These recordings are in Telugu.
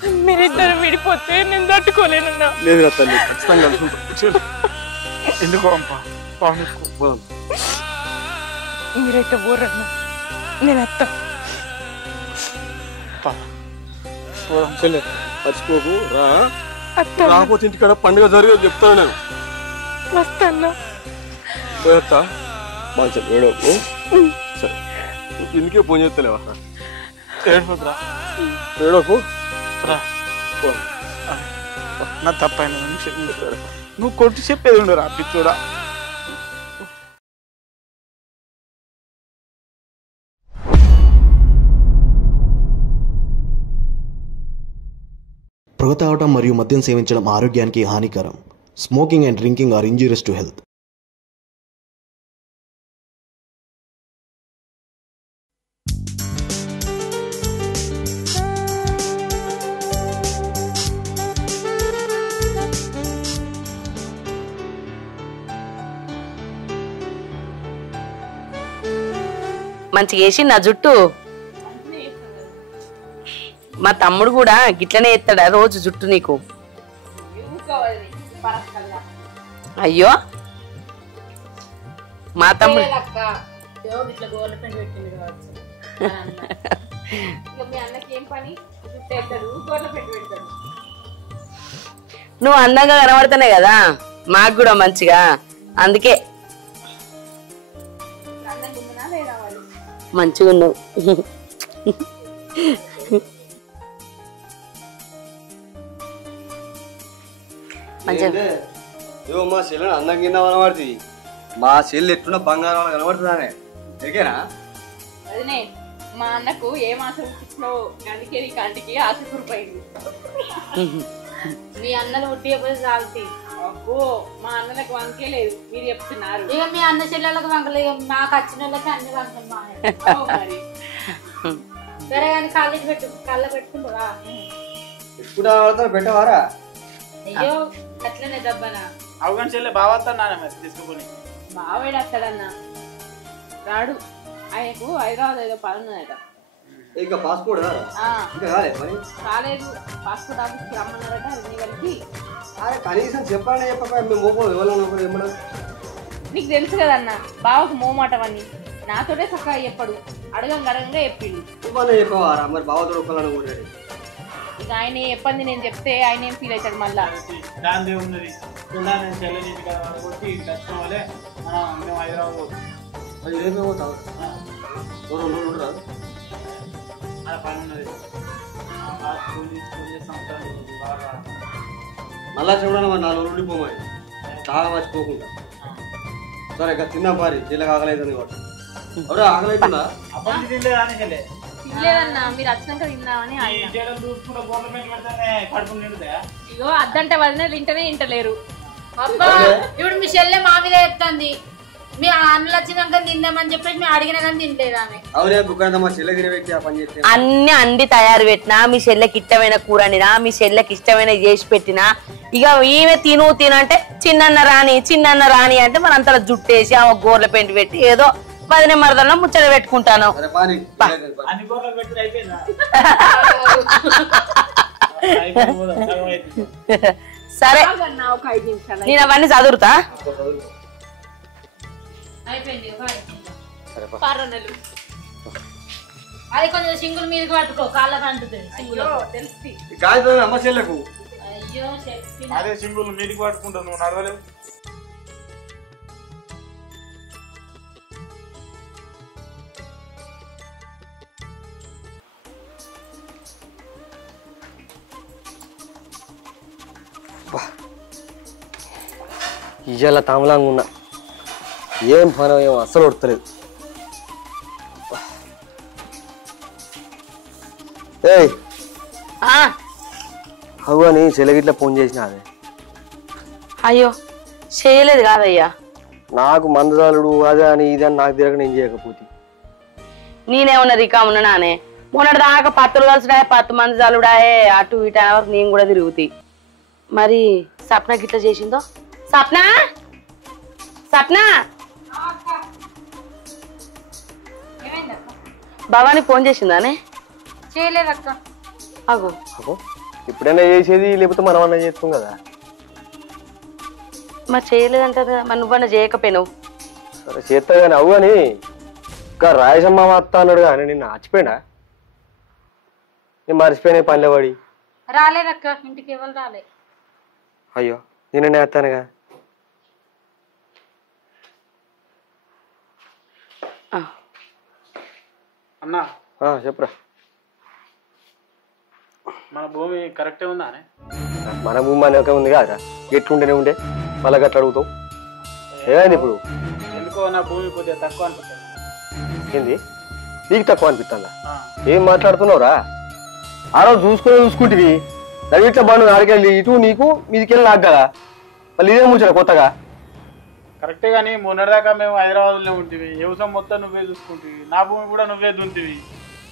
మీరిద్దరు విడిపోతే నేను తట్టుకోలేనన్నా. లేదు తల్లి ఖచ్చితంగా ఎందుకో పోదాం. మీరైతే ఊరన్నా నేను అత్త పోదాం చెల్లె మర్చిపోకు రా. రాకపోతే ఇంటికాడ పండుగ జరిగేది చెప్తాను నేను. వస్తాన్నా పోయేస్తా మంచి ఏడోకు. సరే ఇందుకే ఫోన్ చేస్తలేవా? ఏడుపోతురా ఏడోకు రా. నా తప్పైన నువ్వు కొట్టి చెప్పేది ఉండరా పిచ్చోడా. పొగ తాగటం మరియు మద్యం సేవించడం ఆరోగ్యానికి హానికరం. Smoking and drinking are injurious to health. మంచిగా వేసి నా జుట్టు మా తమ్ముడు కూడా గిట్లనే ఎత్తాడా రోజు జుట్టు నీకు? అయ్యో మా తమ్ముడు నువ్వు అందంగా కనబడుతున్నాయి కదా మాకు కూడా మంచిగా, అందుకే మంచిగా ఉన్నావు. మా చెల్లెని అందం కింద కనబడుతుంది. మా చెల్లి ఎట్టున్న బంగారం కనబడుతుందానే ఎరికేనా? అదనే మా అన్నకు ఏం ఆశ పుట్టించినావు అందుకే నీ కంటికి ఆశ కురిపోయింది. మీ అన్నలు పుట్టిపోతే చాలుతాయి. అబ్బో మా అన్నలకు వంకే లేదు మీరు చెప్తున్నారు. ఇక మీ అన్న చెల్లెలకు వంకలు మాకు వచ్చిన వాళ్ళకి అన్ని వంకలు మా మరి సరే కానీ కాలేజ్ పెట్టు కళ్ళ పెట్టుకుంటారా? ఎప్పుడు పెట్టవారా? అయ్యో అట్లనే దబ్బనా అవగానే చెల్లె బావత్తా మరి తీసుకుని బావేడు వస్తాడన్నా రాడు. ఆయనకు హైదరాబాద్ ఏదో పని ఉన్నదట. ఇంకా పాస్పోర్ట్ కాలేదు పాస్పోర్ట్ ఆఫీస్కి రమ్మన్నారట. అన్ని కనీసం చెప్పాలని చెప్పక మేము ఏమన్నా నీకు తెలుసు కదన్నా బావకు మోమాటం అని. నాతోటే చక్కగా చెప్పాడు, అడగంగా చెప్పిండు. చెప్పవారా మరి బావతో ఒక్కలని? ఇక ఆయన చెప్పండి నేను చెప్తే ఆయన ఏం ఫీల్ అవుతాడు మళ్ళా. దాని ఉన్నది చెల్లెని కొట్టి కష్టం వల్లే మేము హైదరాబాద్ పోతాం. అది రేపే పోతావు పని ఉన్నది మళ్ళా చూడండి మరి 4 రోజులు ఉండిపోమని చాలా మర్చిపోకుండా. సరే ఇక తిన్నా పారి చెల్లెకి ఆకలి అవుతుందా? ఆకలి అవుతుందా? తినలేదన్నా మీరు వచ్చినాక తిందామని. ఇగో అద్దంటే వదిన తింటనే తింటలేరు. అబ్బా ఇప్పుడు మీ చెల్లె మా మీద ఎత్తుంది. మీ అన్నలు వచ్చినాక తిందామని చెప్పేసి మేము అడిగినా కానీ తినలేదు ఆమె. అన్ని అండి తయారు పెట్టినా, మీ చెల్లెకి ఇష్టమైన కూర వండినా, మీ చెల్లెకి ఇష్టమైన చేసి పెట్టినా, ఇక ఈమె తినంటే చిన్న రాని అంటే మన అంతలో జుట్టేసి ఆమె గోర్ల పెంటి పెట్టి ఏదో 10 మరదల్లో ముచ్చట పెట్టుకుంటాను. సరే నేను అవన్నీ చదువుతా. అది కొంచెం సింగుల్ మీదకి పట్టుకో కాళ్ళకి అంటుతుంది. అయ్యో అదే సింగుల్ మీదకి పట్టుకుంటావు నువ్వు నడవలేవు. ఇవాళ తామలంగా ఉన్నా, ఏం పని ఏమో అస్సలు ఉడతలేదు. అవ్వ నీ చెల్లగిట్లా ఫోన్ చేసిన అదే. అయ్యో చేయలేదు కాదయ్యా, నాకు మందజాలుడు అదే అని ఇదని నాకు తిరగ నేను చేయకపోతే నేనేమన్నా రికా ఉన్నానే. మొన్నటి దాకా పత్తులు కలుసుడాయే 10 మంది జాలుడాయే అటు ఇటు అనే వరకు నేను కూడా తిరుగుతాయి. మరి సప్న గిట్లా చేసిందో? సప్న భవాని ఫోన్ చేసిందానే? చేయలేదక్క. అగో ఇప్పుడైనా చేసేది లేకపోతే మనం అన్నా చేస్తాం కదా. మరి చేయలేదంటారు కదా, మరి నువ్వన్నా చేయకపోయినావు. సరే చేస్తా కానీ అవు అని ఇంకా రాయసమ్మ అత్త అన్నాడు కానీ నిన్ను ఆచిపోయినా నేను మర్చిపోయినా పనిలో పడి. రాలేదక్క, ఇంటికి ఎవరు రాలే. అయ్యో నిన్ననే వస్తానుగా. అన్నా చెప్పురా. మన భూమి కరెక్టే ఉందా? మన భూమి అనేక ఉంది కాదురా, ఎట్లుంటేనే ఉండే మళ్ళీ గట్లా అడుగుతావు. ఏమైంది ఇప్పుడు? ఎందుకో నా భూమి కొద్దిగా తక్కువ అనిపిస్తుంది. ఏంది నీకు తక్కువ అనిపిస్తుందా? ఏం మాట్లాడుతున్నావురా? ఆ రోజు చూసుకుంటుంది అది ఇట్లా బండు నాడికెళ్ళి ఇటు నీకు మీదికెళ్ళి నాకు కదా, మళ్ళీ ఇదే ముచ్చారా కొత్తగా? కరెక్టే కానీ మొన్నటిదాకా మేము హైదరాబాద్లో ఉంటుంది, వ్యవసాయం మొత్తం నువ్వే చూసుకుంటుంది, నా భూమి కూడా నువ్వే దున్నుతుంది.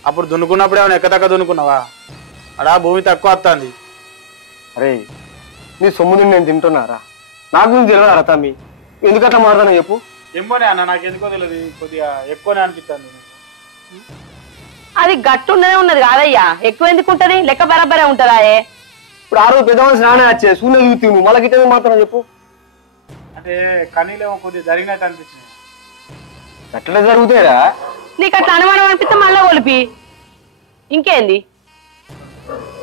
అప్పుడు దున్నుకున్నప్పుడు ఏమైనా ఎక్కతక్క దున్నుకున్నావా? అడా భూమి తక్కువ వస్తుంది. అరే నీ సొమ్ముని నేను తింటున్నారా? నా గురించి తెలియదా తమ్మి? ఎందుకు అట్లా మాట్లాడతాను చెప్పు. ఏమోనే అన్న, నాకు ఎందుకో తెలియదు, కొద్దిగా ఎక్కువనే అనిపిస్తుంది. అది గట్టు ఉన్నదే ఉన్నది కాదయ్యా, ఎక్కువ ఎందుకు ఉంటది? లెక్క బరాబరే ఉంటదా? ఇప్పుడు ఆ రోజు పెద్ద మనిషి నానే వచ్చే సూర్య చూస్తావు నువ్వు, మళ్ళీ గిట్ట మాత్రం చెప్పు. అంటే కనీలేమో కొద్దిగా జరిగినట్టు అనిపించింది. అట్లనే జరుగుతాయిరా. నీకు అట్లా అనుమానం అనిపిస్తే మళ్ళా కొలిపి ఇంకేంది?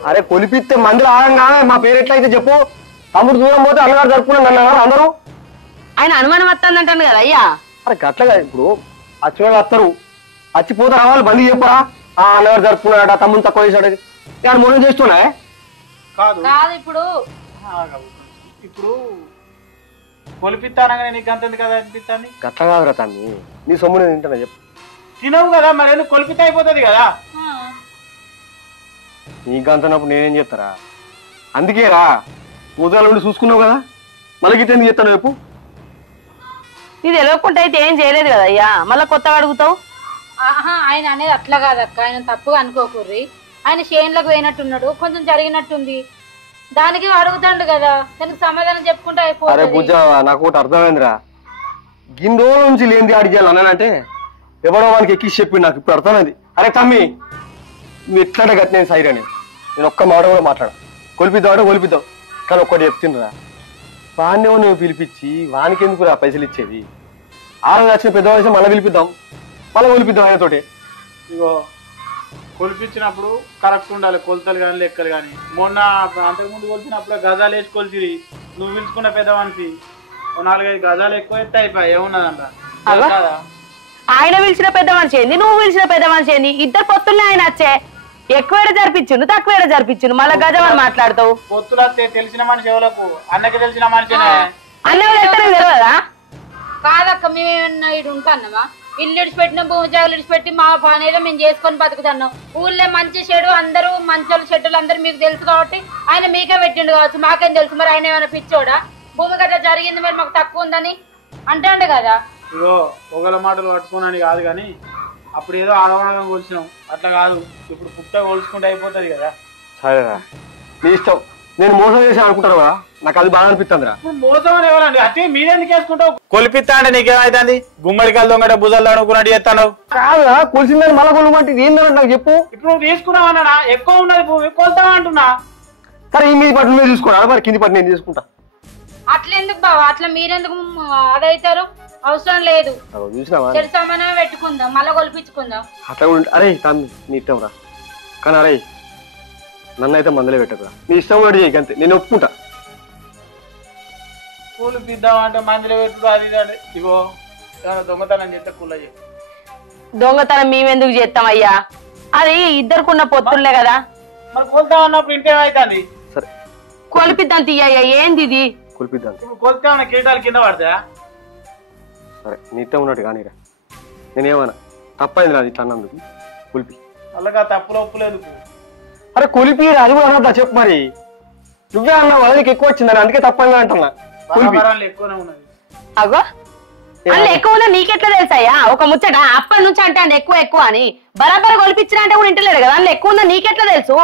అరే కొలిపిస్తే మందులు ఆగంగానే మా పేరు ఎట్లయితే చెప్పు. తమ్ముడు దూరం పోతే అన్నగారు జరుపుకున్నాను అన్నారు అందరూ. ఆయన అనుమానం వస్తుందంటాను కదా అయ్యా. అరే గట్లగా ఇప్పుడు వచ్చిన వాళ్ళు వస్తారు, వచ్చిపోతే రావాలి బందీ చెప్పరా? అన్నగారు జరుపుకున్నాడ, తమ్ముడు తక్కువ చేశాడు, నేను మొన్న చేస్తున్నా కాదు కాదు ఇప్పుడు ఇప్పుడు కొలిపిస్తానగానే నీకు అంత కదా అనిపిస్తుంది. గట్ల కాదురా తమ్మి, నీ సొమ్ము నేను తింటానా చెప్పు. తినవు కదా మరి, ఎందుకు కొలిపితే అయిపోతుంది కదా. నీకు అంతనప్పుడు నేనేం చెప్తారా? అందుకే రా ఉదయాల నుండి చూసుకున్నావు కదా, మళ్ళీ గిట్ట ఎందుకు చెప్తాను చెప్పు. ఇది తెలియకుండా అయితే ఏం చేయలేదు కదా అయ్యా, మళ్ళా కొత్తగా అడుగుతావు. ఆహా, ఆయన అనేది అట్లా కాదక్క, ఆయన తప్పుగా అనుకోకూర్రి. ఆయన చేన్లకు పోయినట్టున్నాడు, కొంచెం జరిగినట్టుంది, దానికి అడుగుతాడు కదా, దానికి సమాధానం చెప్పుకుంటే అరే అయిపోతుంది. పూజ నాకు ఒకటి అర్థమైందిరా, గిన్ని రోజుల నుంచి లేనిది అడిగాను అన్నానంటే ఎవడో వానికి ఎక్కిసి చెప్పింది నాకు ఇప్పుడు అర్థమైంది. అరే తమ్మి నువ్వు ఎట్లా గట్టి నేను సైరా, నేను ఒక్క మాట కూడా మాట్లాడ. కొలిపిద్దామంటే కొలిపిద్దాం, కానీ ఒక్కటి చెప్తుండ్రా, వాడిని నువ్వు పిలిపించి వానికి ఎందుకు రా పైసలు ఇచ్చేది? ఆ రోజు వచ్చిన పెద్ద వయసు మళ్ళీ పిలిపిద్దాం, మళ్ళీ కొలిపిద్దాం ఆయనతోటి. ఇగో కొలిపించినప్పుడు కరెక్ట్ ఉండాలి, కొలతలు కానీ లెక్కలు కానీ. మొన్న అంతకుముందు కొలిచినప్పుడు గజాలు వేసి కొలిచిరి, నువ్వు పిలుచుకున్న పెద్దవానికి 4-5 గజాలు ఎక్కువ ఎత్తే అయిపోయి ఏమున్నదంట. ఆయన పిలిచిన పెద్ద మనిషి ఏంది, నువ్వు పిలిచిన పెద్ద మనిషి ఏంది? ఇద్దరు పొత్తుల్ని ఆయన వచ్చే ఎక్కువ జరిపించును తక్కువ జరిపించును, మళ్ళా గజమని మాట్లాడతావు. పొత్తులు వస్తే తెలిసిన మనిషి ఎవరకు? అన్నకి తెలిసిన మనిషినే. అన్న తెలియదా? కాదక్క, మేమేమన్నా ఇటు ఉంటాన్నామా? ఇల్లు ఇడిచిపెట్టిన భూమి జాగులు ఇడిచిపెట్టి మా పనేదో మేము చేసుకొని బతుకుతున్నాం. ఊళ్ళో మంచి చెడు అందరూ మంచోళ్ళు చెట్టులు అందరూ మీకు తెలుసు కాబట్టి ఆయన మీకే పెట్టిండు కావచ్చు, మాకేం తెలుసు. మరి ఆయన ఏమైనా పిచ్చోడా? భూమి గట్రా జరిగింది మరి మాకు తక్కువ ఉందని అంటాండు కదా. ఇగో ఒకళ్ళ మాటలు పట్టుకోనని కాదు కానీ అప్పుడు ఏదో ఆడవాళ్ళగా కొలిచినాం, అట్లా కాదు. ఇప్పుడు పుట్ట కొలుచుకుంటే అయిపోతుంది కదా. సరేరా నీ ఇష్టం, నేను మోసం చేసి అనుకుంటాను, నాకు అది బాగా అనిపిస్తుందిరా. ఇప్పుడు మోసం అని ఎవరండి? అదే మీరెందుకు వేసుకుంటావు? కొలిపిస్తా అంటే నీకేమైతుంది? గుమ్మడికాయలు దొంగట భుజాలు అనుకున్నట్టు చేస్తాను కాదురా, కొలిసిందని మళ్ళా కొలుమంటే ఏందని నాకు చెప్పు. ఇప్పుడు నువ్వు తీసుకున్నావు అన్నా, ఎక్కువ ఉన్నది భూమి కొలుతావా అంటున్నా. సరే ఈ మీద పట్టు మీరు చూసుకోరా, మరి కింది పట్టు నేను తీసుకుంటా. అట్లెందుకు బావ, అట్లా మీరెందుకు అదైతారు? అవసరం లేదు, చూసినావా చెడు సామానం పెట్టుకుందాం, మళ్ళీ కొలిపించుకుందాం. అట్లా కూడా. అరే తమ్మి నీ ఇష్టం రా, కానీ అరే నన్ను అయితే మందులే పెట్టకురా, నీ ఇష్టం కూడా చేయక అంతే, నేను ఒప్పుకుంటా. కూలిపిద్దాం అంటే మందులు పెట్టుడు అది ఇది. ఇగో దొంగతనం చేస్తే కుల్ల చెప్పు. దొంగతనం మేమెందుకు చేస్తాం అయ్యా, అది ఇద్దరుకున్న పొత్తులే కదా. మరి కొలుతాం అన్నప్పుడు ఇంకేమైతుంది? సరే కొలిపిద్దాం తీయ్యా, ఏంది ఇది? కొలిపిద్దాం. ఇప్పుడు కొలితే ఉన్న కీటాలు కింద పడతాయా? సరే నీ ఇష్టం ఉన్నట్టు కానీరా, నేనేమన్నా తప్పైంది రాదు ఇట్లా అన్నందుకు. కొలిపి అలాగా తప్పులు ఒప్పులేదు. అరే కొలిపి అది కూడా అన్నట్టు చెప్పు. మరి నువ్వే అన్నావు కదా నీకు ఎక్కువ వచ్చిందని, అందుకే తప్పైంది అంటున్నా. ఎక్కువనే ఉన్నది. అగో అందులో ఎక్కువ ఉన్నా నీకెట్లా తెలుసాయ్యా? ఒక ముచ్చట అప్పటి నుంచి అంటే అంటే ఎక్కువ ఎక్కువ అని బరాబర్ కొలిపించినా అంటే కూడా ఇంటలేడు కదా, అందులో ఎక్కువ ఉందా నీకెట్లా తెలుసు?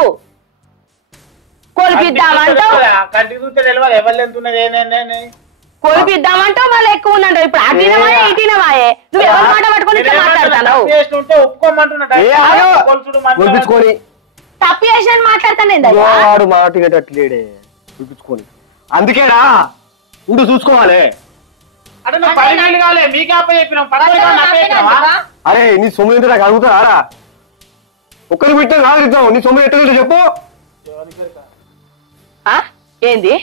కొలిపిద్దామంటావు కొలిపిద్దామంటావు మళ్ళీ ఎక్కువ ఉందంటావు. ఇప్పుడు అటినవాయే ఇటినవాయే, నువ్వు ఎవరి మాట పట్టుకొని ఇట్లా మాట్లాడతావు? తప్పు చేసిన మాట్లాడతాను వాడు మాటేటట్లేడే చూపించుకొని అందుకేనా ఉండు చూసుకోవాలి. అంటే నువ్వు 10,000 కాలే మీకే అప్ప చెప్పినాం 10,000 అరే నీ సొమ్ము ఎంత నాకు అడుగుతారా? ఒక్కరికి పెట్టినా కాదు ఇద్దాం. నీ సొమ్ము ఎట్లా చెప్పు. ఏంది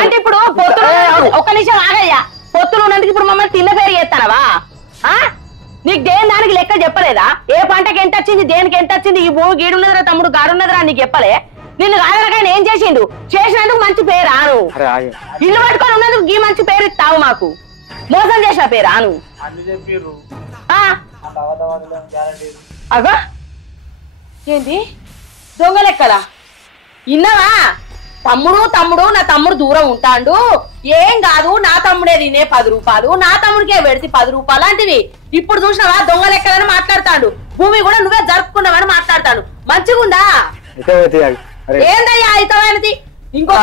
అంటే ఇప్పుడు పొత్తులు ఒక్క నిమిషం ఆగయ్యా. పొత్తులు ఉన్నందుకు ఇప్పుడు మమ్మల్ని తిన్న పేరు చేస్తానవా? నీకు దేని దానికి లెక్క చెప్పలేదా? ఏ పంటకి ఎంత వచ్చింది, దేనికి ఎంత వచ్చింది, ఈ భూమి గీడున్నదిరా తమ్ముడు గాడున్నదిరా నీకు చెప్పలే? నిన్ను కాదనగానే ఏం చేసిండు? చేసినందుకు మంచి పేరు ఆను. ఇల్లు పట్టుకొని ఉన్నందుకు ఈ మంచి పేరు ఇస్తావు మాకు. మోసం చేసిన పేరు ఆను. అగా ఏంది దొంగ లెక్కలా ఇన్నవా? తమ్ముడు నా తమ్ముడు దూరం ఉంటాడు, ఏం కాదు నా తమ్ముడే తినే 10 రూపాయలు, నా తమ్ముడికే పెడితే 10 రూపాయలు లాంటివి. ఇప్పుడు చూసినావా దొంగ లెక్కలని మాట్లాడతాడు. భూమి కూడా నువ్వే జరుపుకున్నావని మాట్లాడతాడు. మంచిగుందా? ఏందయ్యా అయితమైనది? ఇంకో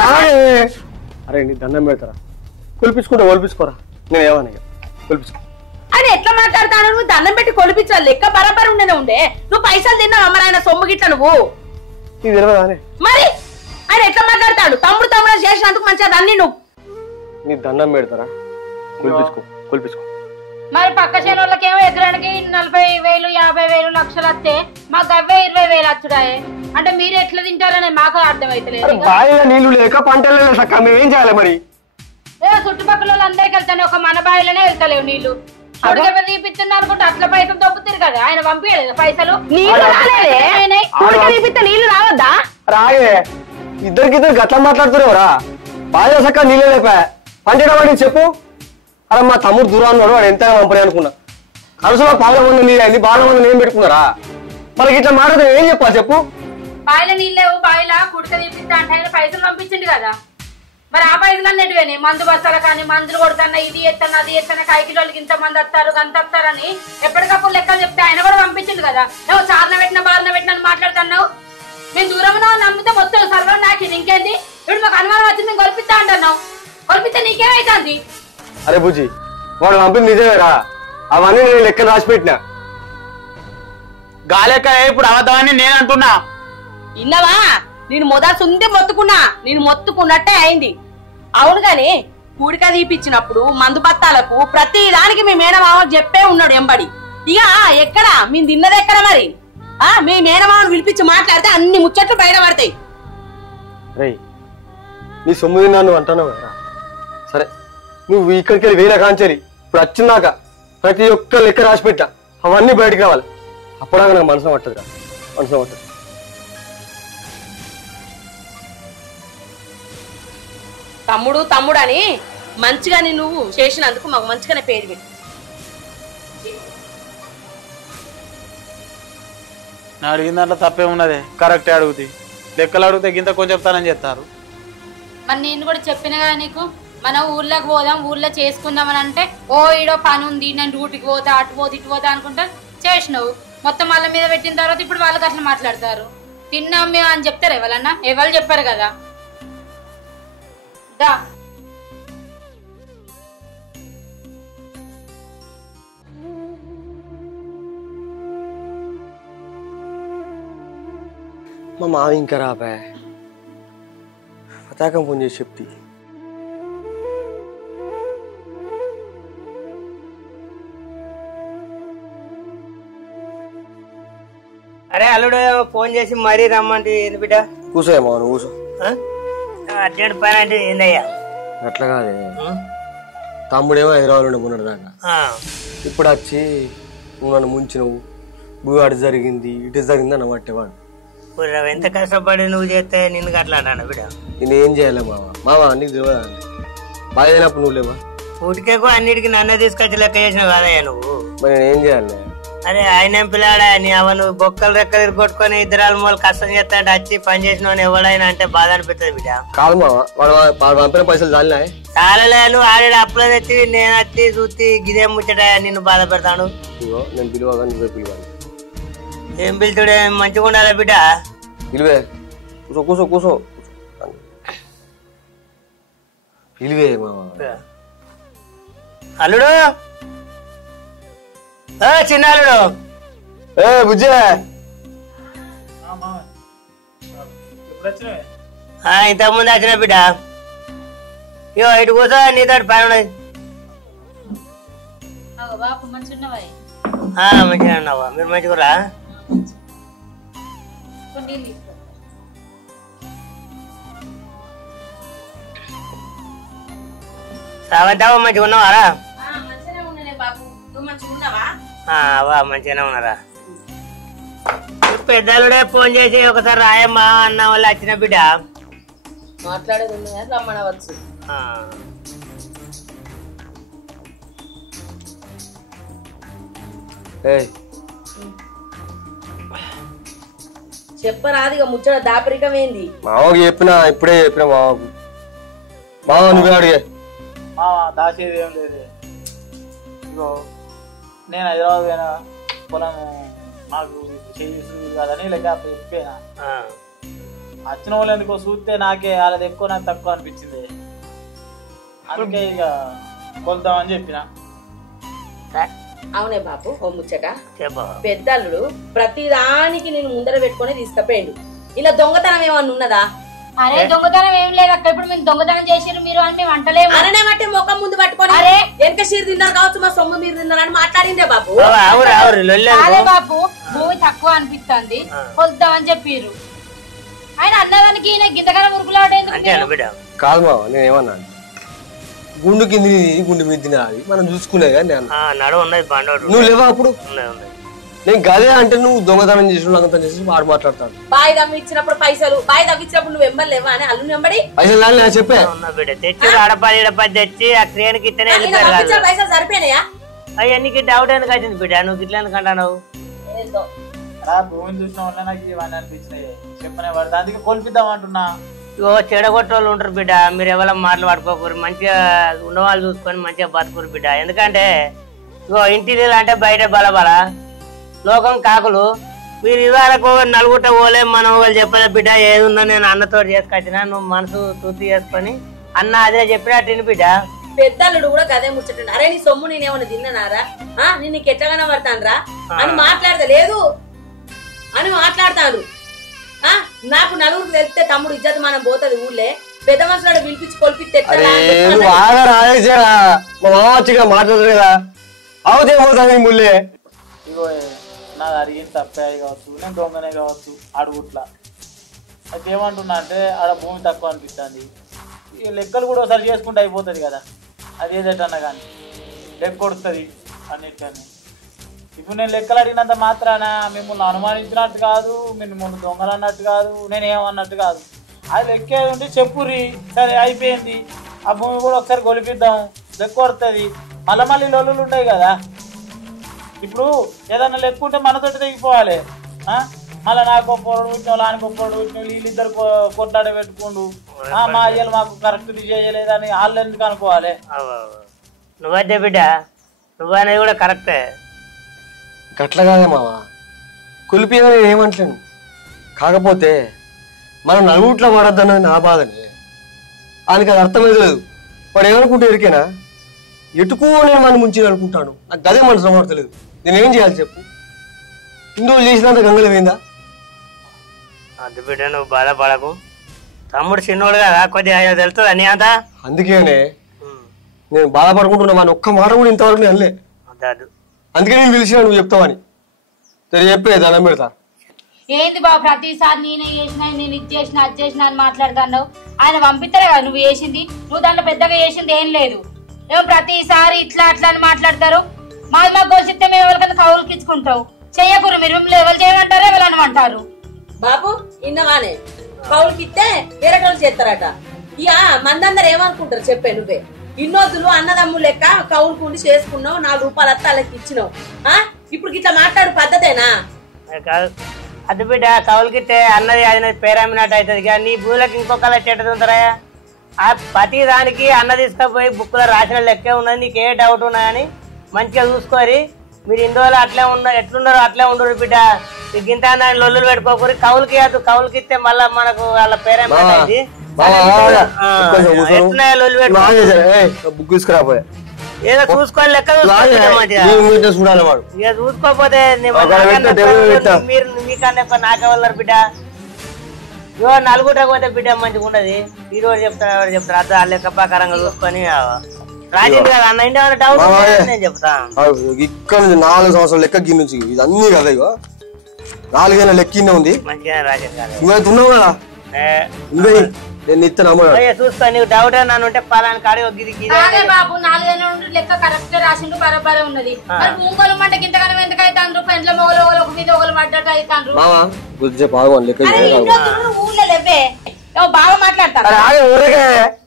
అరే నీ దండం పెడతారా? కొలిపించుకుంటా కొలిపించుకోరా. నేను ఏమన్నా కొలిపించుకో. ఆయన ఎట్లా మాట్లాడతాను? నువ్వు దండం పెట్టి కొలిపించాలి. లెక్క బరాబర్ ఉండే నువ్వు పైసలు తిన్నావు మరి ఆయన సొమ్ము గిట్ల నువ్వు మరి ఆయన ఎట్లా మాట్లాడతాడు? తమ్ముడు చేసినందుకు మంచిగా దాన్ని నువ్వు నీ దండం పెడతారా? కొలిపించుకో కొలిపించుకో. మరి పక్క చేనులకేమో ఎకరానికి 40,000 50,000 లక్షలు వస్తే మాకు అవే 20,000 వచ్చుడాయే. అంటే మీరు ఎట్లా తింటారనే మాకు అర్థమైతలేదు. బావిలో నీళ్లు లేక పంటలు సక్క మేమేం చేయాలి మరి? చుట్టుపక్కల వాళ్ళందరికి వెళ్తాను, ఒక మన బావిలోనే వెళ్తలేవు నీళ్లు. అడుగు తీపిస్తున్నారు అనుకుంటే అట్లా పైసలు దొబ్బుతారు కదా. ఆయన పంపించలేదు పైసలు. నీళ్లు రావద్దా? రాయే ఇద్దరికిద్దరు గట్లా మాట్లాడుతున్నావురా? బావిలో సక్క నీళ్ళే లేపా పంటేటవాడికి చెప్పు. అరే మా తమ్ముడు దూరాన్ని వాడు ఎంతగా పంపని అనుకున్నా. కలుసులో పావుల మంది నీళ్ళు అయింది, బాగా మంది నేను పెట్టుకున్నారా? మనకి ఇట్లా మాట్లాడితే ఏం చెప్పాలి చెప్పు? బావిలో నీళ్ళేవు, బావిలా కుడక తీపిస్తా అంటే ఆయన పైసలు పంపించండి కదా. మరి ఆ పైసలు అన్నిటివేనే మందు బస్తాలు కానీ మందులు కొడుతున్నా, ఇది ఎత్తన్నా అది ఎత్తన్నా, కైకిలోళ్ళకి ఇంత మంది వస్తారు గంత వస్తారని ఎప్పటికప్పుడు లెక్కలు చెప్తే ఆయన కూడా పంపించండి కదా. నువ్వు చారణ పెట్టినా బారణ పెట్టినా అని మాట్లాడుతున్నావు. మేము దూరంలో నమ్మితే మొత్తం సర్వం నాకింది. ఇంకేంది ఇప్పుడు మాకు అనుమానం వచ్చి మేము కొలిపిస్తా అంటున్నావు. కొలిపిస్తే నీకేమైతుంది? అరే బుజ్జి వాడు పంపింది నిజమేరా? అవన్నీ నేను లెక్క రాసి పెట్టినా. గాలెక్క ఇప్పుడు అవద్దామని నేను అంటున్నా. ఇన్నవా? నేను మొదటి మొత్తుకున్నా, నేను మొత్తుకున్నట్టే అయింది. అవును గాని కూడిక తీపిచ్చినప్పుడు మందు బత్తాలకు ప్రతి దానికి మీ మేనమామ చెప్పే ఉన్నాడు ఎంబడి. ఇక ఎక్కడ మేము తిన్నది ఎక్కడ మరి? మీ మేనమామను పిలిపించి మాట్లాడితే అన్ని ముచ్చట్లు బయట పడతాయి. నీ సొమ్ము తిన్నా నువ్వు అంటున్నావు కదా. సరే నువ్వు ఇక్కడికి వెళ్ళి వేరే కాంచాలి. ఇప్పుడు వచ్చినాక ప్రతి ఒక్క లెక్క రాసి పెట్టా, అవన్నీ బయటకు రావాలి. అప్పుడాక నాకు మనసు పట్టదురా, మనసు పట్టదు. తమ్ముడు అని మంచిగానే నువ్వు చేసినందుకు మాకు మంచిగానే పేరు పెట్టి. నేను అడిగిన దాంట్లో తప్పే ఉన్నదే, కరెక్టే అడుగుతాయి. లెక్కలు అడిగితే గింత కొంచెం చెప్తానని చెప్తారు. మరి నేను కూడా చెప్పిన కదా నీకు, మనం ఊర్లోకి పోదాం, ఊర్లో చేసుకుందామని అంటే ఓ ఈడో పని ఉంది, నేను డ్యూటీకి పోతా, అటు పోతా ఇటు పోతా అనుకుంటా చేసినావు. మొత్తం వాళ్ళ మీద పెట్టిన తర్వాత ఇప్పుడు వాళ్ళకి అట్లా మాట్లాడతారు. తిన్నాం మేము అని చెప్తారు ఎవరన్నా? ఎవరు చెప్పారు కదా. దా మా మావ ఇంకా రాబా పతాకం ఫోన్ చేసి చెప్తి. అరే అల్లుడు ఫోన్ చేసి మరీ రమ్మంటే ఏంది బిడ్డ? కూర్చోమా నువ్వు కూర్చో. అర్జెంట్ పని అంటే ఏందయ్యా? అట్లా కాదే, తమ్ముడేమో హైదరాబాద్ ఉన్నాడు దాకా. ఇప్పుడు వచ్చి నువ్వు నన్ను ముంచినవు, భూ అటు జరిగింది ఇటు జరిగింది అన్నమాట. వాడు ఎంత కష్టపడి నువ్వు చేస్తే నిన్ను అట్లా అంటాను బిడ్డ. నేను ఏం చేయాలి మామ నీకు తెలియదా? బాగా అయినప్పుడు నువ్వు లేవా? ఊటికేకు అన్నిటికి నన్నే తీసుకొచ్చి లెక్క చేసినావు కాదయ్యా నువ్వు. మరి నేను ఏం చేయాలి? అరే ఆయన పిల్లాడా నీ అవ నువ్వు బొక్కలు రెక్కలు కొట్టుకొని ఇద్దరాల మూలు కష్టం చేస్తా వచ్చి పని చేసిన ఎవడైనా అంటే బాధ అనిపిస్తుంది బిడ్డ. కాదు మామ, వాడు పంపిన పైసలు చాలినాయి. చాలలే నువ్వు ఆడే అప్పులో తెచ్చి నేను వచ్చి చూసి గిదే ముచ్చట నిన్ను బాధ పెడతాను. నేను పిలువగా నువ్వే పిలువాలి. ఏం పిలుచుడే మంచిగా ఉండాలి బిడ్డ. పిలువే, కూసో కూసో కూసో పిలువే మామ. అల్లుడు చిన్న అల్లుడు ఏ బుజ్జే ఎప్పుడు వచ్చినవే? ఇంతకుముందు వచ్చిన బిడ్డ. ఇగో ఇటు కూర్చో, నీతో పని ఉన్నది. బాపు మంచి ఉన్నవా? మంచిగా ఉన్నావా? మీరు మంచిగా కొన్ని నీళ్ళు తీసుకో. సావంతావా మంచిగా ఉన్నావారా? మంచిగానే ఉన్నానే బాబు, నువ్వు మంచిగా ఉన్నావా? మంచిగానే ఉన్నారా? పెద్దలుడే ఫోన్ చేసి ఒకసారి రాయమ్మా అన్న వాళ్ళు వచ్చిన బిడ్డ. మాట్లాడేది ఉన్నాయా? రమ్మనవచ్చు. చెప్పరాదు ఇక ముచ్చట దాపరికం ఏంది? మావకి చెప్పినా, ఇప్పుడే చెప్పినా మావకు. మావ నువ్వే అడిగే. దాచేది ఏం లేదు. ఇగో నేను హైదరాబాద్ పోయినా, పొలం నాకు చేసి కాదని లేక చెప్పినా. వచ్చిన వాళ్ళు ఎందుకో చూస్తే నాకే వాళ్ళది ఎక్కువ నాకు తక్కువ అనిపించింది. అందుకే ఇక కొలుద్దామని చెప్పిన. అవునే బాబు, ఓ ముచ్చట. పెద్దల్లుడు ప్రతి దానికి నేను ముందర పెట్టుకుని తీసుకుపోయిండు. ఇలా దొంగతనం ఏమన్నా ఉన్నదా? అరే దొంగతనం ఏం లేదు అక్క. ఇప్పుడు మేము దొంగతనం చేసిరు మీరు అని మేము అంటలేము. అననే బట్టి ముఖం ముందు పట్టుకొని అరే వెనక షీర్ తిన్నారు కావచ్చు, మా సొమ్ము మీరు తిన్నారని మాట్లాడిందే బాబు. అదే బాబు, భూమి తక్కువ అనిపిస్తుంది, కొలుద్దామని చెప్పిర్రు. ఆయన అన్నదానికి ఈయన గింతకాలం ఉరుకులాడేందుకు? కాదు మావ, నేను ఏమన్నా గుండు కింది గుండు మీద తినాలి మనం చూసుకునే కానీ నువ్వు లేవా అప్పుడు? నేను గదే అంటే నువ్వు దొంగతనం చేసి దొంగతనం చేసి వాడు మాట్లాడతాను. బాయ్ దమ్మి ఇచ్చినప్పుడు పైసలు, బాయ్ దవ్విచ్చినప్పుడు నువ్వు వెంబడి లేవా అని అల్లు వెంబడి పైసలు చెప్పా. పైసలు సరిపోయినాయా? అవన్నీ డౌట్ ఎందుకు వచ్చింది బిడ్డ? నువ్వు ఇట్లా ఎందుకంటావు? భూమిని చూసిన వల్ల నాకు ఇవన్నీ అనిపించినాయి. చెప్పనే పడుతుంది, అందుకే కొలిపిద్దాం అంటున్నా. ఇగో చెడగొట్టోళ్ళు ఉంటారు బిడ్డ. మీరు ఎవరో మాటలు పడుకోకూరు, మంచిగా ఉన్నవాళ్ళు చూసుకొని మంచిగా బతుకురు బిడ్డ. ఎందుకంటే ఇగో ఇంటి అంటే బయట బలబల లోకం కాకులు. మీరు ఇవాళకు నలుగుట పోలే మనం వాళ్ళు చెప్పలే బిడ్డ. ఏది ఉన్నా నేను అన్నతో చేసుకొచ్చినా, నువ్వు మనసు తూర్తి చేసుకొని అన్న అదే చెప్పినట్టు బిడ్డ. పెద్దల్లుడు కూడా గదే ముచ్చటండి. అరే నీ సొమ్ము నేనేమన్నా తిన్నానారా, నేను నీకు ఎట్లాగానే పడతానరా అని మాట్లాడతా లేదు అని మాట్లాడతాను. నాకు నలుగురికి తెలిస్తే తమ్ముడు ఇజ్జత్ మనం పోతుంది ఊళ్ళే. పెద్ద మనుషులు పిలిపించి కొలిపిస్తే మాట్లాడదు కదా అవుతే ముళ్ళే. ఇగో నాది అడిగింది తప్పే కావచ్చు, నేను దొంగనే కావచ్చు అడుగుట్లా. అయితే ఏమంటున్నా అంటే ఆడ భూమి తక్కువ అనిపిస్తుంది. ఈ లెక్కలు కూడా ఒకసారి చేసుకుంటే అయిపోతుంది కదా. అది ఏదన్నా కానీ లెక్క కొడుతుంది అన్నిటికని. ఇప్పుడు నేను లెక్కలు అడిగినంత మాత్రాన మిమ్మల్ని అనుమానించినట్టు కాదు, మిమ్మల్ని దొంగలు అన్నట్టు కాదు, నేను ఏమన్నట్టు కాదు. అది లెక్కేది ఉంటే చెప్పుర్రి, సరే అయిపోయింది. ఆ భూమి కూడా ఒకసారి కొలిపిద్దాం, లెక్క కొడుతుంది. మళ్ళీ లొల్లులు ఉంటాయి కదా. ఇప్పుడు ఏదన్నా లెక్క ఉంటే మనతోటి తెగిపోవాలి. మళ్ళీ నాకు పొరడు పుట్టిన లానికి పొరడు పుట్టిన వీళ్ళిద్దరు కొట్లాడ పెట్టుకోండు. మా అయ్యలు మాకు కరెక్ట్ చేయలేదని వాళ్ళు ఎందుకు అనుకోవాలి? నువ్వైతే బిడ్డ నువ్వనేది కూడా కరెక్టే. గట్ల కాదే మావా, కులిపిగా నేను ఏమంటలేను. కాకపోతే మనం నలుగుట్లో పడద్దన్నది నా బాధనే. ఆయనకి అది అర్థమేది లేదు. వాడు ఏమనుకుంటే ఎరికేనా ఎటుకో నేను మన ముంచి అనుకుంటాడు. నాకు గదే మనసు పడతలేదు. నేనేం చేయాలి చెప్పు? హిందువులు చేసినంత గంగలు పోయిందా? అది బిడ్డ నువ్వు బాధపడకు. తమ్ముడు చిన్నోడు కదా, కొద్దిగా తెలుస్తుంది అని అంత. అందుకేనే నేను బాధపడుకుంటున్నా. మన ఒక్క మాట కూడా ఇంతవరకు నేను అనలే. అందుకే నేను పిలిచినా నువ్వు చెప్తావని. సరే చెప్పే దండం పెడతా. ఏంది బాబు ప్రతిసారి నేనే చేసినా, నేను ఇది చేసినా అది చేసినా అని మాట్లాడుతున్నావు. ఆయన పంపిస్తారే కదా నువ్వు చేసింది. నువ్వు దాంట్లో పెద్దగా చేసింది ఏం లేదు. ఏమో ప్రతిసారి ఇట్లా అట్లా అని మాట్లాడతారు. మాది మాకు గోసిస్తే మేము ఎవరికైనా కవులకి ఇచ్చుకుంటావు. చెయ్యకూరు మీరు, ఎవరు చేయమంటారు ఎవరు అనమంటారు. బాబు ఇన్నవానే కౌలుకి ఇస్తే వేరే వాళ్ళు చేస్తారట. ఇక మందందరు ఏమనుకుంటారు చెప్పే? నువ్వే ఇన్నోదులు అన్నదమ్ము లెక్క కౌలుకుండి చేసుకున్నావు, 4 రూపాయలు అత్త వాళ్ళకి ఇచ్చినావు. ఇప్పుడు ఇట్లా మాట్లాడు పద్ధతేనా? అది బిడ్డ కౌలుకిస్తే అన్నది అది పేరమ్మినట్టు అవుతుంది. కానీ నీ భూములకు ఇంకొకలా చెట్టుతుంటారా? ఆ ప్రతి దానికి అన్న తీసుకుపోయి బుక్లో రాసిన లెక్కే ఉన్నది. నీకు ఏ డౌట్ ఉన్నాయని మంచిగా చూసుకోరి. మీరు ఇన్ని రోజులు అట్లే ఎట్లున్నారో అట్లే ఉండరు బిడ్డ. ఇంత లొల్లులు పెట్టుకోకూరి. కౌలుకి కౌలుకి ఇస్తే మళ్ళా మనకు వాళ్ళ పేరేమైంది ఏదో చూసుకొని లెక్క చూడాలి. ఇక చూసుకోకపోతే మీకన్నా నాకెవరు బిడ్డ? ఇవో నలుగురు పోతే బిడ్డ మంచిగా ఉండదు. ఈ రోజు చెప్తాను ఎవరు చెప్తారు అర్థం ఆ లెక్క ప్రకారంగా చూసుకొని రాజేంద్ర గారు అన్న ఇంటి డౌట్ నేను చెప్తా. ఇక్కడ నుంచి 4 సంవత్సరాలు లెక్క గిన్నె నుంచి ఇది అన్ని కదా ఇగో 4 ఏళ్ళ లెక్కినే ఉంది. మంచిగా రాజేంద్ర గారు నువ్వైతే ఉన్నావు కదా నేను ఇస్తాను చూసుకో. నీకు డౌట్ నన్ను ఉంటే పలాని కాడి బాబు 4 ఏళ్ళ నుండి లెక్క కరెక్ట్ రాసిండు బరాబరే ఉన్నది. మూగోలు మంట గింతగానం ఎందుకు అవుతాండ్రు? పెండ్ల మొగలు ఒక మీద ఒకరు పడ్డట్టు అవుతాండ్రు. ఊళ్ళో లేవే బాగా మాట్లాడతాను.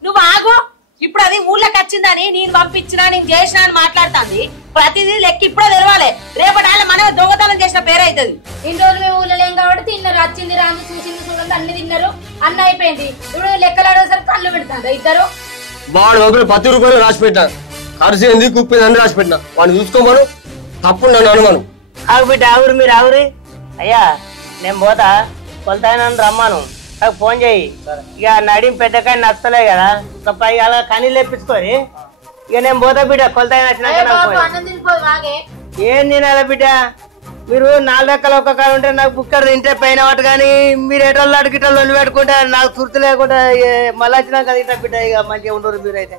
నువ్వు ఆగు. ఇప్పుడు అది ఊళ్ళోకి వచ్చిందని నేను పంపించినా నేను చేసినా అని మాట్లాడుతుంది. ప్రతిదీ లెక్క ఇప్పుడే తెలవాలి. రేపటి ఆయన మనమే దొంగతనం చేసిన పేరైతుంది. ఇన్ని రోజులు మేము ఊళ్ళో లేం కాబట్టి తిన్నారు. వచ్చింది రాంది చూసింది చూడండి అన్ని తిన్నారు అన్న అయిపోయింది. ఇప్పుడు లెక్కలు అడగసరికి కళ్ళు పెడతాను ఇద్దరు. వాడు ఒకరు 10 రూపాయలు రాసి పెట్టా ఖర్చు ఏంది కుప్పేది అన్ని రాసి పెట్టినా వాడిని చూసుకోమను తప్పుడు నన్ను అనుమాను. ఆగు బిడ్డ ఆగురు మీరు ఆగురి. అయ్యా నేను పోతా కొలతాయన రమ్మాను నాకు ఫోన్ చేయి. ఇక నడిం పెద్దకాయ నచ్చలే కదా ఒక 10 అలా కనీ లేపించుకొని ఇక నేను పోతా బిడ్డ కొలతాయన వచ్చినాక. ఏం తినాలా బిడ్డ? మీరు 4 రకాల ఒక్క కాడ ఉంటే నాకు బుక్కర్ తింటే పైన వాటి కానీ మీరు ఎటోళ్ళు అడిగిటోళ్ళు వదిలి పెట్టుకుంటే నాకు గుర్తు లేకుండా మళ్ళీ వచ్చినాక తింటా బిడ్డ. ఇక మంచిగా ఉండరు మీరైతే.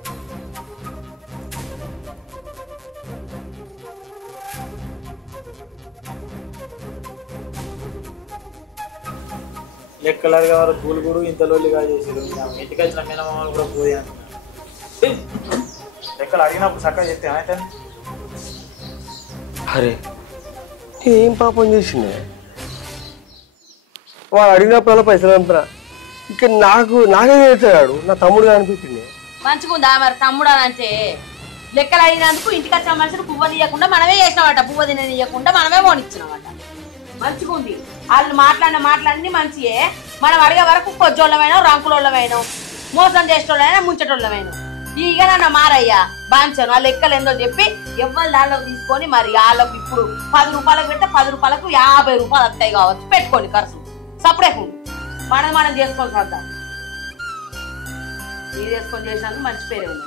లెక్కలు అడిగే వారు పూలు కూడా ఇంత లోల్లిగా చేసారు. ఇంటికి వచ్చిన మినమాలు కూడా పోయి అంటున్నారు. లెక్కలు అడిగినప్పుడు చక్కగా చెప్తే ఏమైతే అరే ఏం పాపం చేసిండే వాడు అడిగినప్పుడు పైసలు అంతా ఇక్కడ నాకే చేస్తాడు నా తమ్ముడు అనిపించింది. మంచిగుందా మరి తమ్ముడు అని అంటే? లెక్కలు అడిగినందుకు ఇంటికి వచ్చిన మనుషులు పువ్వ తీయకుండా మనమే చేసినామట. పువ్వ తిననీయకుండా మనమే పోనిచ్చినామట. మంచిగుంది. వాళ్ళు మాట్లాడిన మాటలన్నీ మంచియే. మనం అడిగే వరకు కొజ్జోళ్ళమైనా రంకులోళ్ళమైనా మోసం చేసేటోళ్ళైనా ముంచటోళ్ళమైనా ఇక నన్ను మారయ్యా బాంచాను. ఆ లెక్కలు ఏందో చెప్పి ఎవరి దానిలో తీసుకొని మరి వాళ్ళకు ఇప్పుడు 10 రూపాయలకు పెడితే 10 రూపాయలకు 50 రూపాయలు వస్తాయి కావచ్చు. పెట్టుకోండి ఖర్చు సపరేట్ మనం చేసుకొని వద్దాం. మీరు చేసుకొని చేసినందుకు మంచి పేరే ఉంది.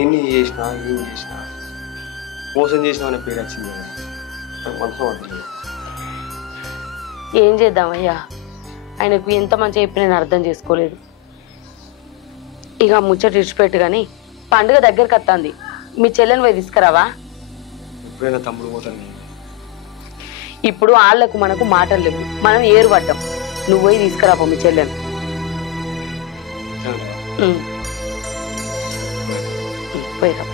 ఏం చేసినా మోసం చేసినా అనే పేరు వచ్చింది కదా నాకు మనసు అర్థం. ఏం చేద్దామయ్యా? ఆయనకు ఎంత మంచి చెప్పి నేను అర్థం చేసుకోలేదు. ఇక ముచ్చట ఇడిచిపెట్టు కానీ పండుగ దగ్గరకు వస్తుంది. మీ చెల్లెని పోయి తీసుకురావా? ఎప్పుడైనా తమ్ముడు పోతాను. ఇప్పుడు వాళ్ళకు మనకు మాటలు లేవు. మనం ఏరు పడ్డాం. నువ్వు పోయి తీసుకురాపో మీ చెల్లెని. పోయిరా.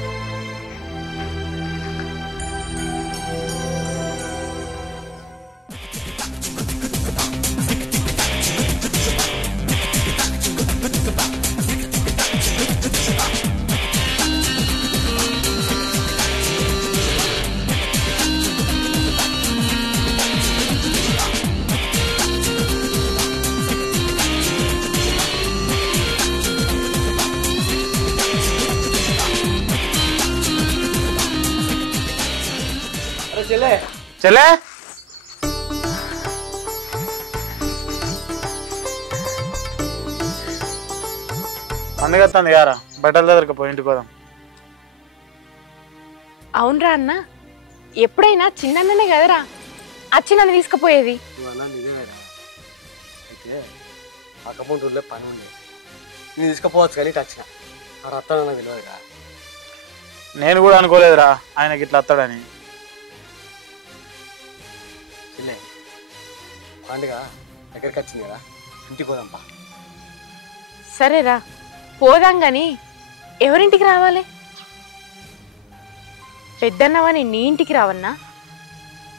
చెల్లె అందుకొస్తుంది గారా బట్టల దగ్గరకు పోయి ఇంటికి పోదాం. అవునరా అన్న, ఎప్పుడైనా చిన్ననే కదరా వచ్చి నన్ను తీసుకుపోయేది. అయితే అక్కపంటూరులో పని ఉంది, నేను తీసుకుపోవచ్చు కానీ వచ్చిన రత్తానన్న తెలియదురా. నేను కూడా అనుకోలేదురా ఆయనకి ఇట్లా వస్తాడని. చిన్న పండుగ దగ్గరికి వచ్చింది కదా, ఇంటికి పోదాంపా. సరేరా పోదాం గాని ఎవరింటికి రావాలి? పెద్దన్నవని నీ ఇంటికి రావన్నా,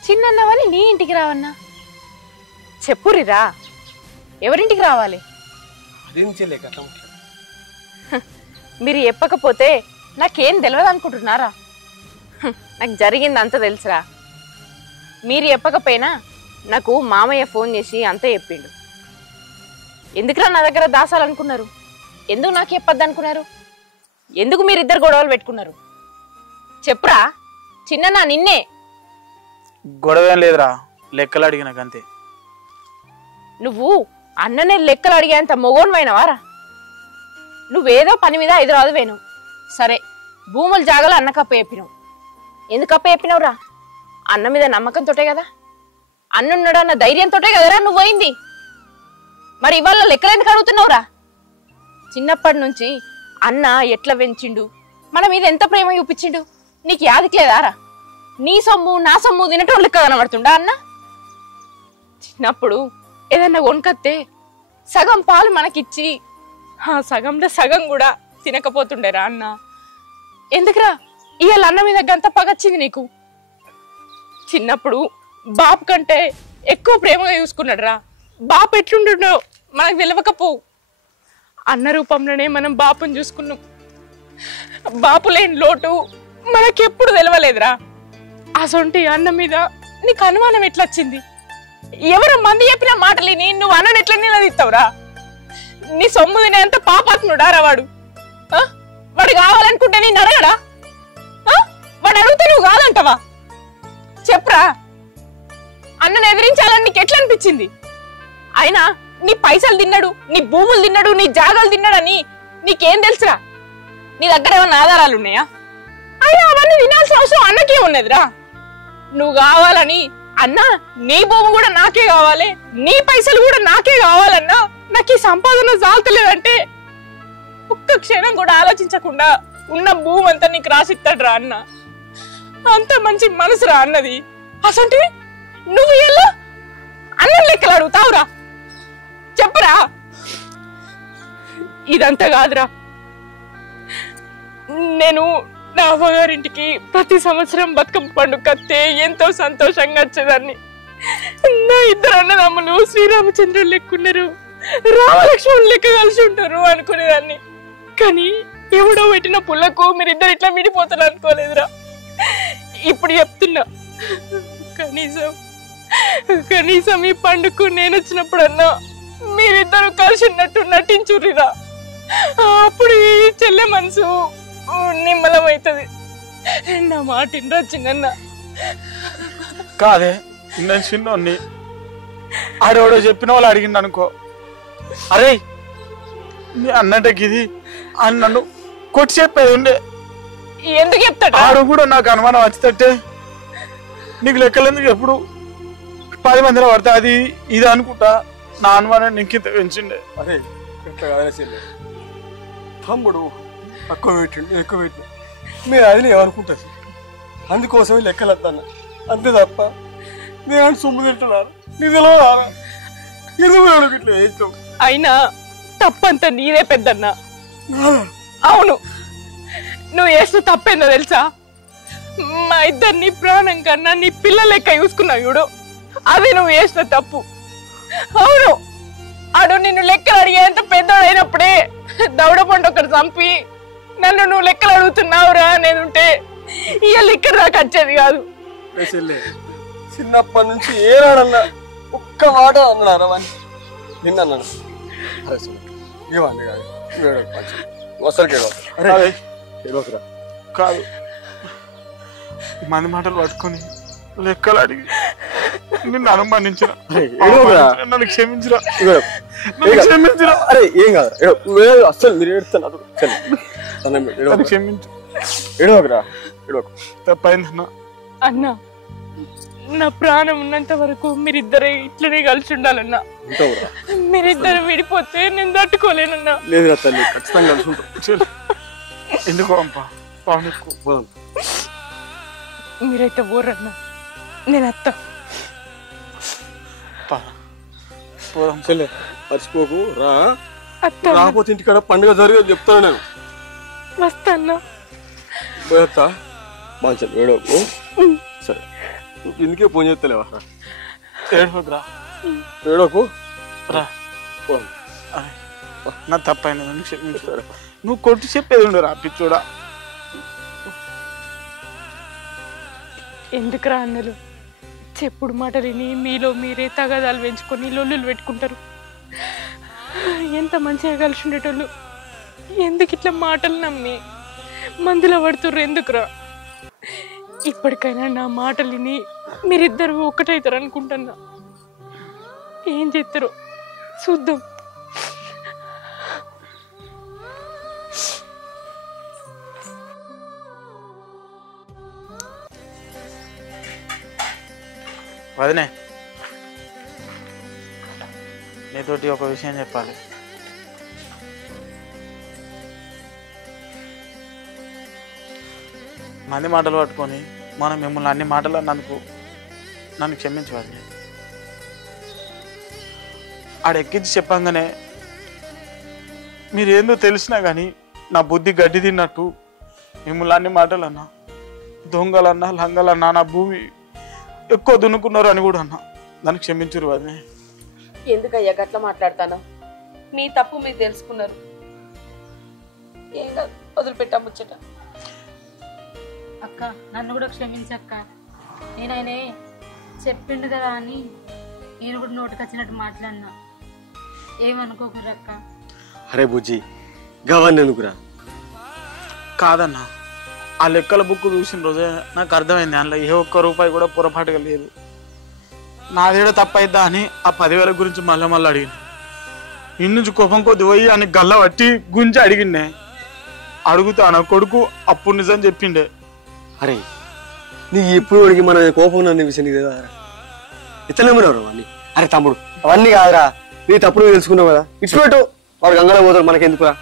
చిన్నన్నవని నీ ఇంటికి రావన్నా? చెప్పురిరా ఎవరింటికి రావాలి? మీరు చెప్పకపోతే నాకేం తెలియదు అనుకుంటున్నారా? నాకు జరిగింది అంత తెలుసురా. మీరు చెప్పకపోయినా నాకు మామయ్య ఫోన్ చేసి అంతా చెప్పిండు. ఎందుకురా నా దగ్గర దాసాలనుకున్నారు? ఎందుకు నాకు చెప్పద్దు అనుకున్నారు? ఎందుకు మీరిద్దరు గొడవలు పెట్టుకున్నారు? చెప్పురా చిన్న నిన్నే. గొడవ ఏం లేదురా, లెక్కలు అడిగినాకంతే. నువ్వు అన్ననే లెక్కలు అడిగేంత మొగోన్వైనవారా? నువ్వేదో పని మీద హైదరాబాద్ వేను. సరే భూముల జాగాలు అన్నకప్ప చెప్పినావు. ఎందుకప్ప చెప్పినావురా? అన్న మీద నమ్మకంతోటే కదా, అన్నున్నాడు అన్న ధైర్యంతోటే కదరా నువ్వు పోయింది. మరి ఇవాళ లెక్కలు ఎందుకు అడుగుతున్నావురా? చిన్నప్పటి నుంచి అన్న ఎట్లా పెంచిండు, మన మీద ఎంత ప్రేమ చూపించిండు నీకు యాదట్లేదారా? నీ సొమ్ము నా సొమ్ము తినటం లెక్క కనబడుతుండా అన్న? చిన్నప్పుడు ఏదన్నా కొనుకత్తే సగం పాలు మనకిచ్చి ఆ సగంలో సగం కూడా తినకపోతుండేరా అన్న? ఎందుకురా ఇవాళ అన్న మీద గంత పగచ్చింది నీకు? చిన్నప్పుడు బాపు కంటే ఎక్కువ ప్రేమగా చూసుకున్నాడు రా. బాపు ఎట్లుండో మనకు తెలియకపోవు. అన్న రూపంలోనే మనం బాపుని చూసుకున్నాం. బాపు లేని లోటు మనకెప్పుడు తెలియలేదురా. అసొంటి అన్న మీద నీకు అనుమానం ఎట్లొచ్చింది? ఎవరు మంది చెప్పిన మాటలేని నువ్వు అన్నను ఎట్లా నిలదీస్తావురా? నీ సొమ్ము తినేంత పాపాత్ముడారా వాడు? వాడు కావాలనుకుంటే నేను అడగడా? వాడు అడిగితే నువ్వు కాదంటావా? చెప్పరా, అన్నను ఎదిరించాలని నీకు ఎట్లా అనిపించింది? అయినా నీ పైసలు తిన్నాడు, నీ భూములు తిన్నాడు, నీ జాగాలు తిన్నాడని నీకేం తెలుసురా? నీ దగ్గర ఏమన్నా ఆధారాలు ఉన్నాయా? అయినా అవన్నీ తినాల్సిన అవసరం అన్నకే ఉన్నదిరా. నువ్వు కావాలని అన్నా నీ భూమి కూడా నాకే కావాలి, నీ పైసలు కూడా నాకే కావాలన్నా నాకు ఈ సంపాదన చాలతలేదంటే ఒక్క క్షణం కూడా ఆలోచించకుండా ఉన్న భూమి అంతా నీకు రాసిస్తాడురా అన్న. అంత మంచి మనసురా అన్నది. అసంటి నువ్వు ఎలా అన్నం లెక్కలు అడుగుతావురా? చెప్పురా. ఇదంతా కాదురా, నేను నా అవ్వగారింటికి ప్రతి సంవత్సరం బతుకమ్మ పండుగ ఎంతో సంతోషంగా వచ్చేదాన్ని. నా ఇద్దరు అన్నదమ్ములు శ్రీరామచంద్రుడు లెక్కున్నారు, రామలక్ష్మణులు లెక్క కలిసి ఉంటారు అనుకునేదాన్ని. కానీ ఎవడో పెట్టిన పుల్లకు మీరిద్దరు ఇట్లా విడిపోతారు అనుకోలేదురా. ఇప్పుడు చెప్తున్నా, కనీసం ఈ పండుగకు నేను వచ్చినప్పుడన్నా మీరిద్దరు కలిసినట్టు నటించుర్రిరా. అప్పుడు ఈ చెల్లె మనసు నిమ్మలమైతుంది. నా మాట ఇండ్రా చిన్న. కాదే, నేను చిన్నోన్ని ఆడెవడో చెప్పిన వాళ్ళు అడిగిండు అనుకో, అరే నీ అన్నంటే గిది అని నన్ను కొట్టి చెప్పేది ఉండే. ఎందుకు చెప్తాడు? ఆడు కూడా నాకు అనుమానం వచ్చేటట్టే నీకు లెక్కలు ఎందుకు ఎప్పుడు 10 మందిలో పడతా అది ఇది అనుకుంటా నా అనుమానం నీకింత పెంచిండే. అరే ఇట్లా కాదని చెల్లి, తమ్ముడు తక్కువ పెట్టిండు ఎక్కువ పెట్టిండు మీరు అది ఏమనుకుంటుంది, అందుకోసమే లెక్కలు వస్తాను అంతే తప్ప నేను సొమ్ము తింటున్నాను నిధులు ఎందుకు ఇట్లా వేస్తావు? అయినా తప్పంతా నీదే పెద్దన్నా. అవును, నువ్వు చేసిన తప్పేందో తెలుసా? మా ఇద్దరిని ప్రాణం కన్నా నీ పిల్ల లెక్క చూసుకున్నావు చూడు, అది నువ్వు చేసిన తప్పు. అవును, ఆడు నిన్ను లెక్కలు అడిగేంత పెద్దోడైనప్పుడే దౌడ పండు ఒకటి చంపి నన్ను నువ్వు లెక్కలు అడుగుతున్నావురా నేను ఉంటే ఇవాళ ఇక్కడ దాకా వచ్చేది కాదు. చిన్నప్పటి నుంచి ఏనాడన్నా ఒక్క మాట అన్నారా అని నిన్న అన్నాను. కాదు మంది మాటలు పట్టుకొని లెక్కలు అడిగి నిన్ను అనుమానించిన, నన్ను క్షమించరా, క్షమించరా. అరే ఏం కాదు, అసలు మీరు ఏడుతున్నారు, క్షమించు. ఏడవకరా, ఏడవకు. తప్పైందన్నా. అన్నా, నా ప్రాణం ఉన్నంత వరకు మీరిద్దరే ఇట్లనే కలిసి ఉండాలన్నా. మీరిద్దరు విడిపోతే నేను తట్టుకోలేనన్నా. లేదు తల్లి, ఖచ్చితంగా కలిసి ఉంటాం. ఎందుకో అంపా పోదాం. మీరైతే ఊరన్నా, నేను అత్త. పోదాం. చెల్లె మర్చిపోకు, రా. అత్త రాకపోతే ఇంటికాడ పండుగ జరగదు చెప్తాను నేను. వస్తాన్నా. పోయేస్తా. మంచి ఏడవకు. సరే, ఇందుకే ఫోన్ చేస్తలేవా? ఏడవద్దురా, ఏడవకు, రా. నా తప్పైంది, నన్ను క్షమించుతారా. నువ్వు కొట్టి చెప్పేది ఉండరా పిచ్చోడా. ఎందుకురా అన్నలు చెప్పుడు మాటలిని మీలో మీరే తగాదాలు పెంచుకొని లొల్లులు పెట్టుకుంటారు. ఎంత మంచిగా కలిసి ఉండేటోళ్ళు ఎందుకు ఇట్లా మాటలు నమ్మి మందులో పడుతుర్రు ఎందుకురా? ఇప్పటికైనా నా మాటలిని మీరిద్దరు ఒకటవుతారు అనుకుంటున్నా. ఏం చేస్తారో చూద్దాం. వదినే, నీతోటి ఒక విషయం చెప్పాలి. మంది మాటలు పట్టుకొని మనం మిమ్మల్ని అన్ని మాటలు అన్నందుకు నన్ను క్షమించు వదినే. ఆడెక్కించి చెప్పంగానే మీరేందో తెలిసినా కానీ నా బుద్ధి గడ్డి తిన్నట్టు మిమ్మల్ని అన్ని మాటలు అన్నా, దొంగలన్నా లంగలన్నా, నా భూమి ఎక్కువ దున్నుకున్నారు అని కూడా అన్నా. దాన్ని క్షమించురు వదినే. ఎందుకయ్యా గట్లా మాట్లాడతాను? మీ తప్పు మీరు తెలుసుకున్నారు, ఏం కాదు, వదిలిపెట్టా ముచ్చట. అక్క నన్ను కూడా క్షమించక్క. నేనైనా చెప్పిండు కదా అని నేను కూడా నోటికి వచ్చినట్టు మాట్లాడినా. ఏమనుకోకురక్క. అరే బుజ్జి గవన్ ఎందుకురా? కాదన్నా, ఆ లెక్కల బుక్ చూసిన రోజే నాకు అర్థమైంది అందులో ఏ ఒక్క రూపాయి కూడా పొరపాటుగా లేదు. నాదేడో తప్పైద్దా అని ఆ 10,000 గురించి మళ్ళీ అడిగిన. ఇన్నుంచి కోపం కొద్ది పోయి అని గల్ల పట్టి గుంజి అడిగిండే. అడుగుతా నా కొడుకు అప్పుడు నిజం చెప్పిండే. అరే నీ ఎప్పుడు అడిగి మన కోపం నన్ను విషయం కదా ఇతలేమన్నారు అవన్నీ. అరే తమ్ముడు అవన్నీ కాదురా, నీ తప్పుడు తెలుసుకున్నావు కదా, ఇచ్చిపెట్టు. వాడు గంగలో పోతాడు, మనకెందుకురా?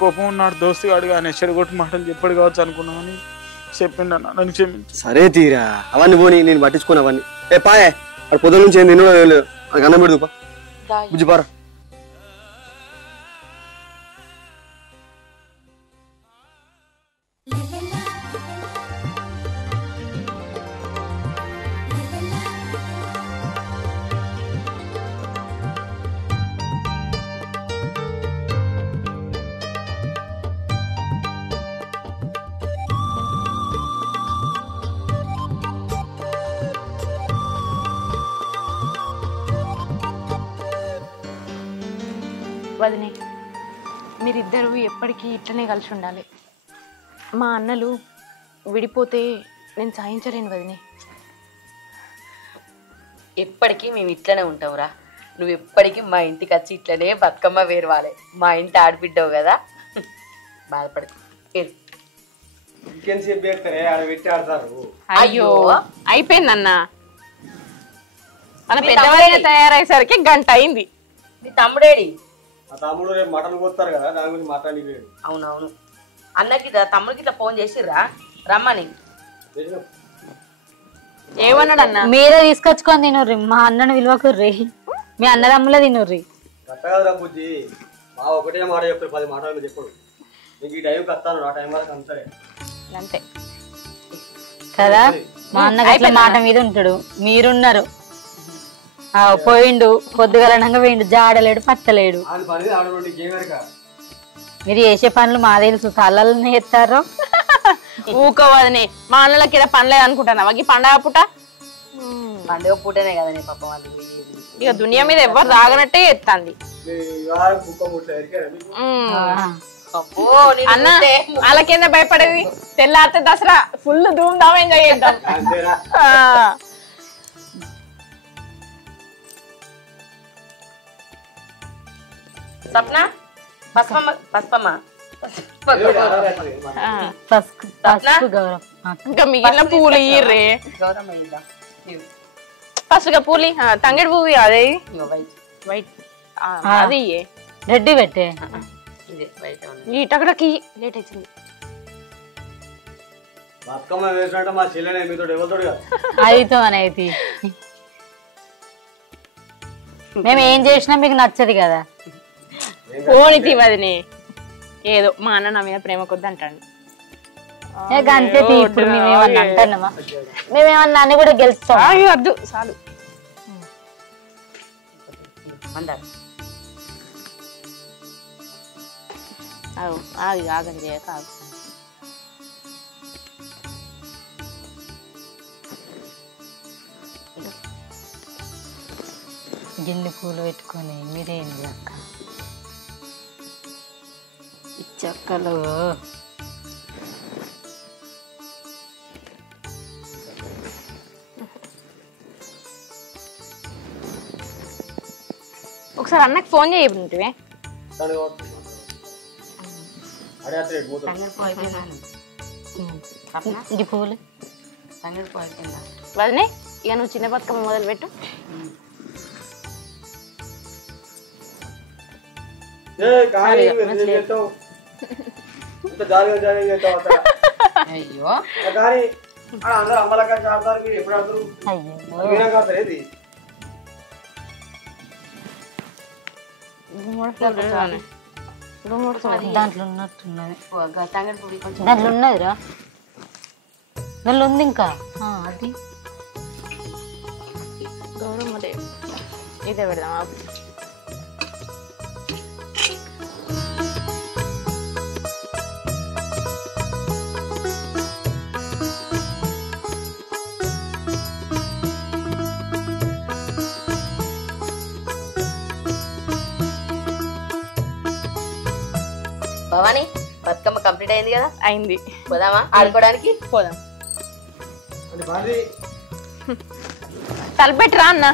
కోపం ఉన్నాడు దోస్తు అడిగా అని చెడగొట్టి మాటలు చెప్పాడు కావచ్చు అనుకున్నామని చెప్పిండన్నా, నన్ను క్షమించు. సరే తీరా అవన్నీ పోనీ, నేను పట్టించుకుని అవన్నీ. ఏ పాయే వాడు పొద్దు నుంచి ఏం తినో లేదు, అది అన్నం పెడుదుపా బుజ్జి పారా. వదినే, మీరిద్దరూ ఎప్పటికీ ఇట్లనే కలిసి ఉండాలి. మా అన్నలు విడిపోతే నేను సాయించలేను వదినే. ఎప్పటికీ మేము ఇట్లనే ఉంటావురా. నువ్వు ఎప్పటికీ మా ఇంటికి వచ్చి ఇట్లనే బతుకమ్మ వేరవాలి. మా ఇంటి ఆడబిడ్డవు కదా, బాధపడకు. అయ్యో అయిపోయిందన్న, మన పెద్దవాళ్ళ తయారయ్యేసరికి గంట అయింది. నీ తమ్ముడేడి? తమ్ముడు రేపు మటన్ పోతారు కదా, దాని గురించి మాట్లాడి. అవునవును, అన్నకి తమ్ముడికి ఇట్లా ఫోన్ చేసిర్రా రమ్మని. ఏమన్నాడన్నా? మీరే తీసుకొచ్చుకొని తినుర్రి, మా అన్నను విలువకుర్రి. మీ అన్నదమ్ములే తినుర్రి. బుజ్జి మా ఒకటే మాట చెప్తారు, 10 మాటలు చెప్పడు. నీకు ఈ టైంకి వస్తాను, ఆ టైం వరకు అంతే అంతే కదా. మా అన్న అట్లా మాట మీద ఉంటాడు, మీరున్నారు. పోయిండు పొద్దుగలనంగా పోయిండు, జాడలేడు పత్తలేడు. మీరు చేసే పనులు మా తెలుసు, కళ్ళని ఎత్తారు. ఊకోవదని మా అన్నలకి ఇలా పనిలేదు అనుకుంటాను. అవి పండగ పూట, పండుగ పూటనే కదా నీ పాపం వాళ్ళు. ఇక దునియా మీద ఎవరు రాగనట్టే ఎత్తాంది. అన్న వాళ్ళ కింద భయపడేది. తెల్లారితే దసరా ఫుల్ ధూమ్ ధామ్ ఎంజాయ్ చేద్దాం. సప్న పసుపమ్మ పసుపమ్మ ఇంకా మిగిలిన పూలు ఇయ్యర్రే. గౌరమ్మ ఇద్దాం. ఫస్ట్ పూలి తంగేడు పువ్వు అదే వైట్ అది రెడ్డి పెట్టే ఇటక్కడికి లేట్ అవుతుంది. అయితే అనేది మేము ఏం చేసినా మీకు నచ్చదు కదా. పోని తీవదిని, ఏదో మా అన్న నా మీద ప్రేమ కొద్ది అంటాడు. అంతే ఇప్పుడు మేమేమన్నా అంటున్నామా? మేమేమన్నా అని కూడా గెలుస్తాం. వద్దు చాలు. ఆగం చేయక ఆగు. గిన్నె పూలు పెట్టుకొని మీరేంది అక్క చక్కలు ఒకసారి అన్నకి ఫోన్ చేయబుంటివే ఇది పూలు వదినే ఇక నువ్వు చిన్న బతుకమ్మ మొదలు పెట్టు. అయ్యో దాంట్లో ఉన్నట్టున్నది దాంట్లో ఉన్నదిరా దాంట్లో ఉంది ఇంకా అది గౌరమ్మ ఇదే పెడదాం. భవాని బతుకమ్మ కంప్లీట్ అయింది కదా? అయింది. పోదామా ఆడుకోవడానికి? పోదాం. తలపెట్టరా అన్న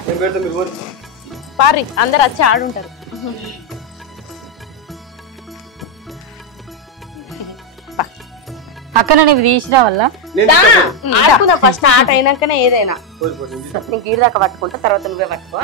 పారి అందరు వచ్చి ఆడుంటారు. అక్కడ నీకు తీసిరా వల్ల ఆడుకుందాం. ఫస్ట్ ఆట అయినాకనే ఏదైనా. నీకు ఈడు దాకా పట్టుకుంటా, తర్వాత నువ్వే పట్టుకో.